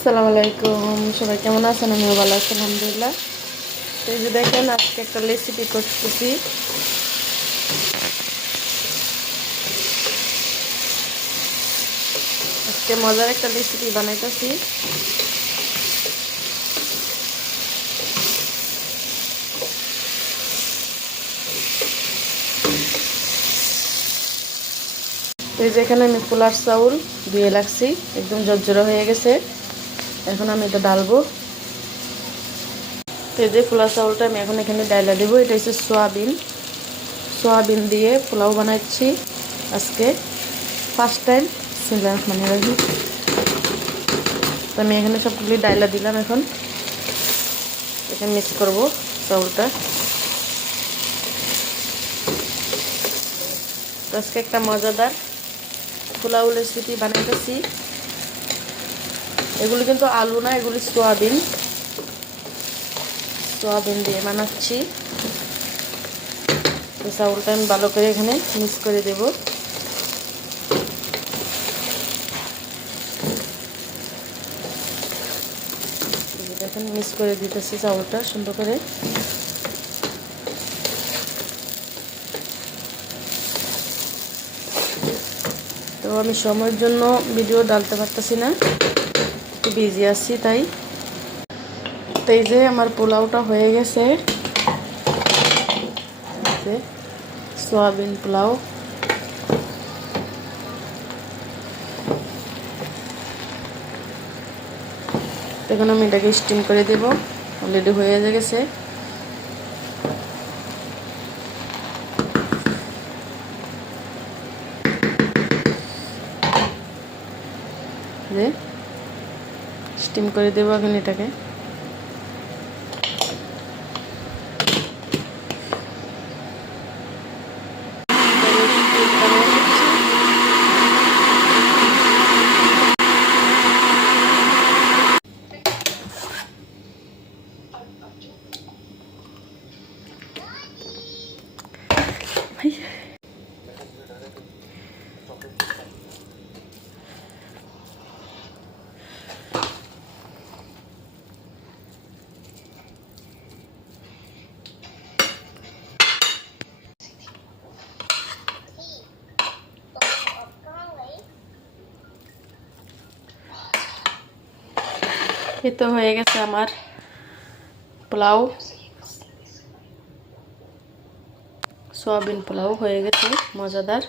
আসসালামু আলাইকুম, সবাই কেমন আছেন? আমিও ভালো আছি আলহামদুলিল্লাহ। তো এই যে দেখেন, আজকে একটা রেসিপি করতেছি। আজকে মজার একটা রেসিপি বানাইতেছি। তো এই যে এখানে আমি পোলার চাউল ধুয়ে রাখছি, একদম ঝরঝরা হয়ে গেছে। এখন আমি এটা ডালবো। তো এই যে পোলার চাউলটা আমি এখন এখানে ডাইলা দিব। এটা হচ্ছে সোয়াবিন দিয়ে পোলাও বানাচ্ছি আজকে ফার্স্ট টাইম। বিসমিল্লাহির রহমানির রহিম। তো আমি এখানে সবগুলি ডাইলা দিলাম। এখন এখানে মিক্স করব চাউলটা। তো আজকে একটা মজাদার পোলাও রেসিপি বানাইতেছি। এগুলি কিন্তু আলু না, এগুলি সোয়াবিন দিয়ে বানাচ্ছি। তো চাউলটা আমি ভালো করে এখানে মিক্স করে দেব। দেখেন মিক্স করে দিতেছি চাউলটা সুন্দর করে। তো আমি সময়ের জন্য ভিডিও ডালতে পারতেছি না, একটু বিজি আছি তাই। তো এই যে আমার পোলাওটা হয়ে গেছে, সোয়াবিন পোলাও। এখন আমি এটাকে স্টিম করে দেব। অলরেডি হয়ে গেছে। স্টিম করে দেব এখন এটাকে। এই তো হয়ে গেছে আমার পোলাও, সোয়াবিন পোলাও হয়ে গেছে মজাদার।